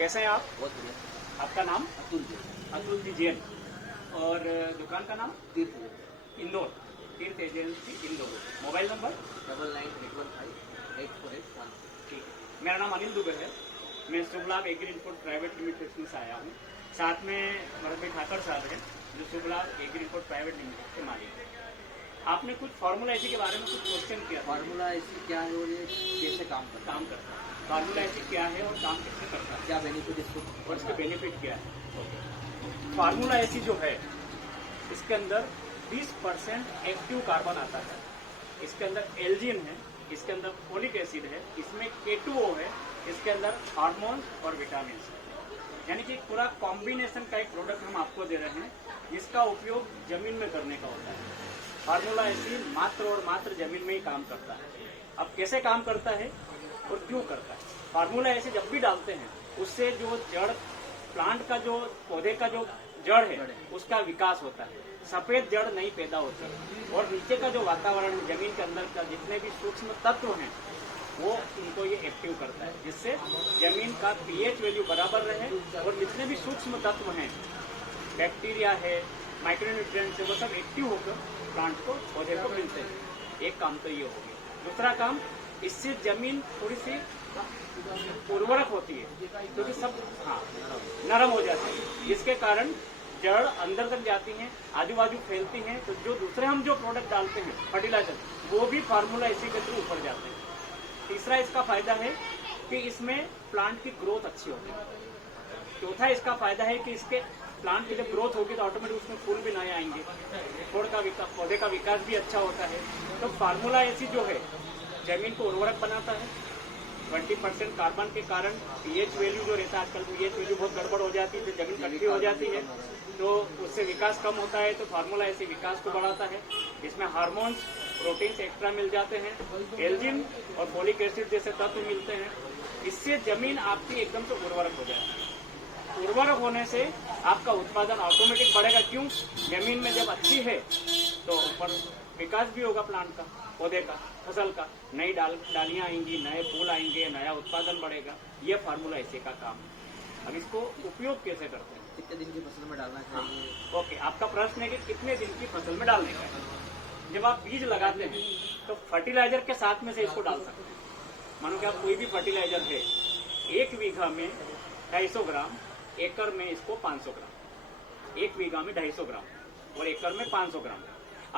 कैसे हैं आप? बहुत बढ़िया। आपका नाम? अतुल जी। अतुल जी जैन। और दुकान का नाम? तीर्थ इंदौर, तीर्थ एजेंसी इंदौर। Mobile number? 9981584841। ठीक है। मेरा नाम अनिल दुबे है। मैं शुभ लाभ एग्री इनपुट प्राइवेट लिमिटेड से आया हूँ। साथ में भरत भाई ठाकर साहब हैं जो शुभ लाभ एग्री इनपुट प्राइवेट लिमिटेड के मालिक हैं। आपने कुछ फार्मूला एसी के बारे में कुछ क्वेश्चन किया था। फार्मूला एसी क्या है और ये कैसे काम करता काम करता है। फार्मूला एसी क्या है और काम कैसे करता है, क्या बेनिफिट इसको और इसके बेनिफिट क्या है। फार्मूला एसी जो है इसके अंदर 20% एक्टिव कार्बन आता है। इसके अंदर एल्जिन है, इसके अंदर फोलिक एसिड है, इसमें K2O है, इसके अंदर हार्मोन और विटामिन है। यानी कि पूरा कॉम्बिनेशन का एक प्रोडक्ट हम आपको दे रहे हैं जिसका उपयोग जमीन में करने का होता है। फार्मूला एसी मात्र और मात्र जमीन में ही काम करता है। अब कैसे काम करता है और क्यों करता है? फार्मूला एसी जब भी डालते हैं उससे जो जड़ प्लांट का जो पौधे का जो जड़ है उसका विकास होता है, सफेद जड़ नहीं पैदा होती और नीचे का जो वातावरण जमीन के अंदर का जितने भी सूक्ष्म तत्व हैं वो उनको ये एक्टिव करता है, जिससे जमीन का पीएच वैल्यू बराबर रहे और जितने भी सूक्ष्म तत्व हैं, बैक्टीरिया है, माइक्रोन्यूट्रिएंट्स है, वो सब एक्टिव होकर प्लांट को पौधे को मिलते हैं। एक काम तो ये हो गया। दूसरा काम, इससे जमीन थोड़ी सी उर्वरक होती है क्योंकि सब नरम हो जाती है, जिसके कारण जड़ अंदर तक जाती हैं, आजू बाजू फैलती हैं। तो जो दूसरे हम जो प्रोडक्ट डालते हैं फर्टिलाइजर, वो भी फार्मूला इसी के थ्रू ऊपर जाते हैं। तीसरा इसका फायदा है कि इसमें प्लांट की ग्रोथ अच्छी होती है। चौथा इसका फायदा है कि इसके प्लांट की जब ग्रोथ होगी तो ऑटोमेटिक उसमें फूल भी नए आएंगे, पौधे का विकास भी अच्छा होता है। तो फार्मूला एसी जो है जमीन को उर्वरक बनाता है। 20% कार्बन के कारण पीएच वैल्यू जो रहता है, आजकल पीएच वैल्यू बहुत गड़बड़ हो जाती है, तो जमीन कटकी हो जाती है, तो उससे विकास कम होता है। तो फार्मूला एसी विकास को बढ़ाता है। इसमें हार्मोन्स, प्रोटीन्स एक्स्ट्रा मिल जाते हैं, एल्जिन और फोलिक एसिड जैसे तत्व मिलते हैं। इससे जमीन आपकी एकदम से उर्वरक हो जाती है। उर्वरक होने से आपका उत्पादन ऑटोमेटिक बढ़ेगा। क्यों? जमीन में जब अच्छी है तो ऊपर विकास भी होगा प्लांट का, पौधे का, फसल का, नई डालियां आएंगी, नए फूल आएंगे, नया उत्पादन बढ़ेगा। ये फार्मूला एसी का काम है। अब इसको उपयोग कैसे करते हैं? कितने दिन की फसल में डालना चाहिए? ओके, आपका प्रश्न है कि कितने दिन की फसल में डालने का है। जब आप बीज लगाते हैं तो फर्टिलाइजर के साथ में से इसको डाल सकते हैं। मानो कि आप कोई भी फर्टिलाइजर है, 1 बीघा में 250 ग्राम, एकड़ में इसको 500 ग्राम। 1 बीघा में 250 ग्राम और एकड़ में 500 ग्राम।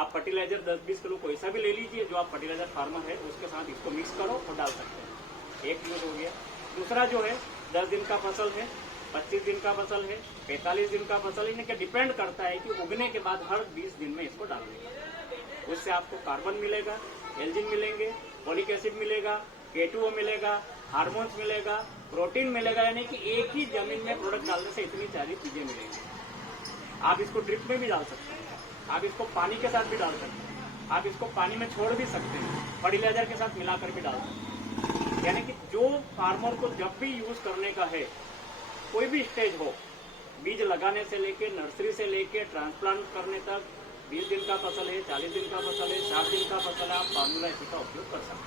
आप फर्टिलाइजर 10-20 किलो कोई सा भी ले लीजिए, जो आप फर्टिलाइजर फार्मर है उसके साथ इसको मिक्स करो और डाल सकते हैं। एक यूज हो गया। दूसरा जो है 10 दिन का फसल है, 25 दिन का फसल है, 45 दिन का फसल है, इनके डिपेंड करता है कि उगने के बाद हर 20 दिन में इसको डालने का। उससे आपको कार्बन मिलेगा, एल्जिन मिलेंगे, फोलिक एसिड मिलेगा, K2O मिलेगा, हार्मोन्स मिलेगा, प्रोटीन मिलेगा। यानी कि एक ही जमीन में प्रोडक्ट डालने से इतनी सारी चीजें मिलेंगी। आप इसको ड्रिप में भी डाल सकते हैं, आप इसको पानी के साथ भी डाल सकते हैं, आप इसको पानी में छोड़ भी सकते हैं, फर्टिलाइजर के साथ मिलाकर भी डाल सकते हैं। यानी कि जो फार्मर को जब भी यूज करने का है, कोई भी स्टेज हो, बीज लगाने से लेके नर्सरी से लेके ट्रांसप्लांट करने तक, 20 दिन का फसल है, 40 दिन का फसल है, 60 दिन का फसल है, आप फार्मूला एसी का उपयोग कर सकते हैं।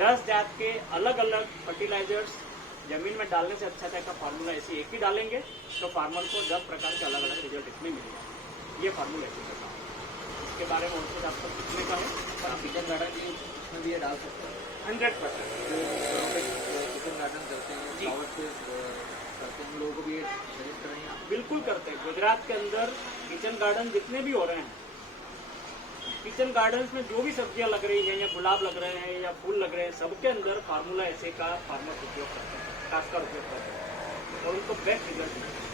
10 जात के अलग अलग फर्टिलाइजर्स जमीन में डालने से अच्छा का फार्मूला एसी एक ही डालेंगे तो फार्मर को 10 प्रकार के अलग अलग रिजल्ट इसमें मिलेगा। ये फार्मूला एसी का काम है। इसके बारे में और कुछ आपको सीखने का है पर आप किचन गार्डन में भी ये डाल सकते हैं। 100%। किचन गार्डन करते हैं, फ्लावर से करते हैं, लोगों को भी सजेस्ट करेंगे आप? बिल्कुल करते हैं। गुजरात के अंदर किचन गार्डन जितने भी हो रहे हैं, किचन गार्डन्स में जो भी सब्जियां लग रही हैं या गुलाब लग रहे हैं या फूल लग रहे हैं, सबके अंदर फार्मूला एसी का फार्मर उपयोग करते हैं, खासकर उपयोग करते हैं और उनको बेस्ट रिजल्ट मिलता है।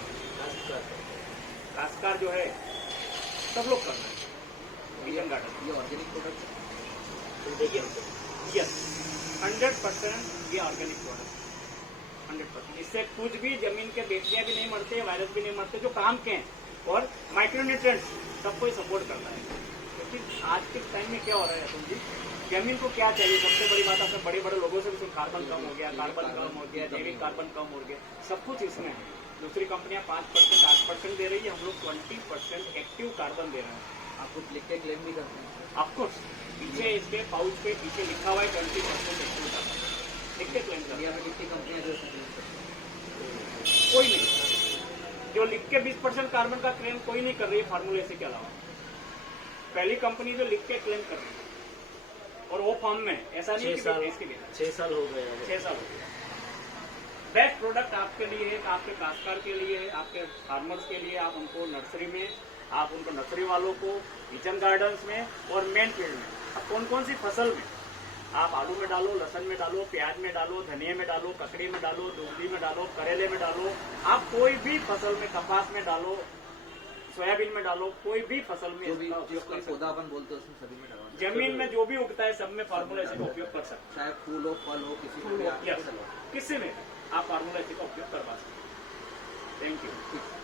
खासकर जो है सब लोग करना है किचन गार्डन। ये ऑर्गेनिक प्रोडक्ट देखिए, यस 100% ये ऑर्गेनिक प्रोडक्ट 100%। इससे कुछ भी जमीन के बैक्टीरिया भी नहीं मरते, वायरस भी नहीं मरते, जो काम के हैं, और माइक्रोन्यूट्रिएंट्स सबको सपोर्ट करता है। क्योंकि आज के टाइम में क्या हो रहा है अतुल जी, जमीन को क्या चाहिए? सबसे बड़ी बात, आपने बड़े बड़े लोगों से भी कार्बन कम हो गया, कार्बन कम हो गया, जैविक कार्बन कम हो गया, सब कुछ इसमें है। दूसरी कंपनियां 5%, 8% दे रही है, हम लोग 20% एक्टिव कार्बन दे रहे हैं। आप कुछ लिख के क्लेम भी करते हैं? ऑफकोर्स, पीछे इसके पाउच पे पीछे लिखा हुआ है 20% एक्टिव कार्बन, लिख के क्लेम करते हैं। इंडिया में कितनी कंपनियां जो क्लेम करती हैं? कोई नहीं, जो लिख के 20% कार्बन का क्लेम कोई नहीं कर रही है फार्मूला एसी के अलावा। पहली कंपनी जो लिख के क्लेम कर रही है, और वो फॉर्म में ऐसा नहीं 6 साल कि इसके लिए 6 साल हो गए हैं। 6 साल हो गया। बेस्ट प्रोडक्ट आपके लिए है, आपके काश्तकार के लिए है, आपके फार्मर्स के लिए। आप उनको नर्सरी में, आप उनको नर्सरी वालों को किचन गार्डन्स में और मेन फील्ड में, अब कौन कौन सी फसल में आप आलू में डालो, लहसुन में डालो, प्याज में डालो, धनिया में डालो, ककड़ी में डालो, दूधी में डालो, करेले में डालो, आप कोई भी फसल में, कपास में डालो, सोयाबीन में डालो, कोई भी फसल में जो भी इसका उपयोग जिसको कर सकते पौधा अपन बोलते हैं उसमें सभी में डालना हैं। जमीन में जो भी उगता है सब में फार्मूला एसी का उपयोग कर सकते चाहे फूल हो फल हो किसी में हैं। भी आप Yes, फसल हो। किसी में भी आप फार्मूला एसी का उपयोग करवा सकते हैं। Thank you. ठीक।